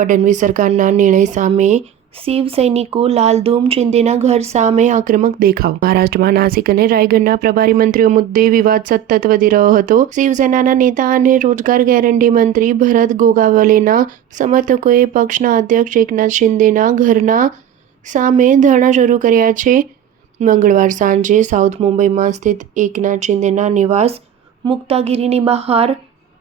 ફડણવીસ સરકારના નિર્ણય સામે શિવસૈનિકો લાલધૂમ શિંદેના ઘર સામે આક્રમક દેખાવ. મહારાષ્ટ્રમાં નાસિક અને રાયગઢના પ્રભારી મંત્રીઓ મુદ્દે વિવાદ સતત વધી રહ્યો હતો. શિવસેનાના નેતા અને રોજગાર ગેરંટી મંત્રી ભરત ગોગાવલેના સમર્થકોએ પક્ષના અધ્યક્ષ એકનાથ શિંદેના ઘરના સામે ધરણા શરૂ કર્યા છે. મંગળવાર સાંજે સાઉથ મુંબઈમાં સ્થિત એકનાથ શિંદેના નિવાસ મુક્તાગીરીની બહાર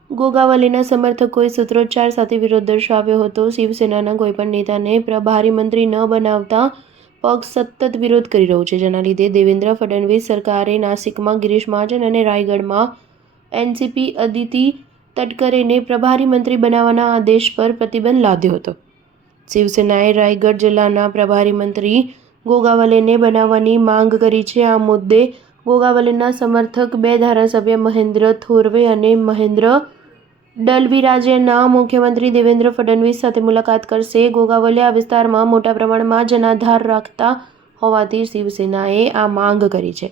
ગોગાવલેના સમર્થકોએ સૂત્રોચ્ચાર સાથે વિરોધ દર્શાવ્યો હતો. શિવસેનાના કોઈપણ નેતાને પ્રભારી મંત્રી ન બનાવતા પક્ષ સતત વિરોધ કરી રહ્યો છે, જેના લીધે દેવેન્દ્ર ફડણવીસ સરકારે નાસિકમાં ગિરીશ મહાજન અને રાયગઢમાં એનસીપી અદિતિ તટકરેને પ્રભારી મંત્રી બનાવવાના આદેશ પર પ્રતિબંધ લાદ્યો હતો. શિવસેનાએ રાયગઢ જિલ્લાના પ્રભારી મંત્રી ગોગાવલેને બનાવવાની માંગ કરી છે. આ મુદ્દે ગોગાવલેના સમર્થક બે ધારાસભ્ય મહેન્દ્ર થોરવે અને મહેન્દ્ર ડલવીરાજેના મુખ્યમંત્રી દેવેન્દ્ર ફડણવીસ સાથે મુલાકાત કરશે. ગોગાવલે આ વિસ્તારમાં મોટા પ્રમાણમાં જનાધાર રાખતા હોવાથી શિવસેનાએ આ માંગ કરી છે.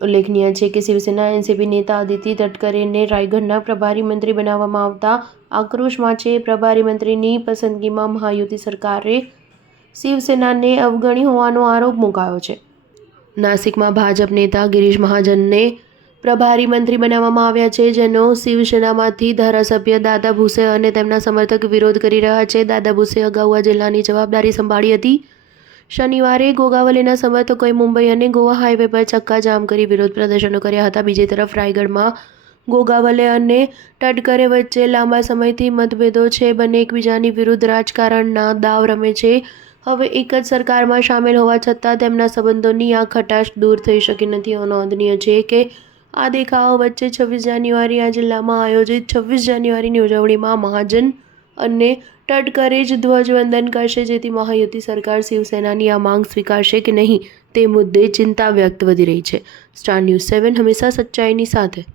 ઉલ્લેખનીય છે કે શિવસેના એનસીપી નેતા અદિતિ તટકરેને રાયગઢના પ્રભારી મંત્રી બનાવવામાં આવતા આક્રોશમાં છે. પ્રભારી મંત્રીની પસંદગીમાં મહાયુતિ સરકારે શિવસેનાને અવગણી હોવાનો આરોપ મુકાયો છે. નાસિકમાં ભાજપ નેતા ગિરીશ મહાજનને પ્રભારી મંત્રી બનાવવામાં આવ્યા છે, જેનો શિવસેનામાંથી ધારાસભ્ય દાદા ભુસે અને તેમના સમર્થક વિરોધ કરી રહ્યા છે. દાદા ભુસે અગાઉ આ જિલ્લાની જવાબદારી સંભાળી હતી. શનિવારે ગોગાવલેના સમર્થકોએ મુંબઈ અને ગોવા હાઈવે પર ચક્કાજામ કરી વિરોધ પ્રદર્શનો કર્યા હતા. બીજી તરફ રાયગઢમાં ગોગાવલે અને તટકરે વચ્ચે લાંબા સમયથી મતભેદો છે. બંને એકબીજાની વિરુદ્ધ રાજકારણના દાવ રમે છે. હવે એક જ સરકારમાં સામેલ હોવા છતાં તેમના સંબંધોની આ ખટાશ દૂર થઈ શકી નથી. નોંધનીય છે કે આ દેખાવો વચ્ચે 26 જાન્યુઆરી આ જિલ્લામાં આયોજિત 26 જાન્યુઆરીની ઉજવણીમાં મહાજન અને તટકરે જ ધ્વજવંદન કરશે, જેથી મહાયુતિ સરકાર શિવસેનાની આ માંગ સ્વીકારશે કે નહીં તે મુદ્દે ચિંતા વ્યક્ત વધી રહી છે. સ્ટાર ન્યૂઝ 7 હંમેશા સચ્ચાઈની સાથે.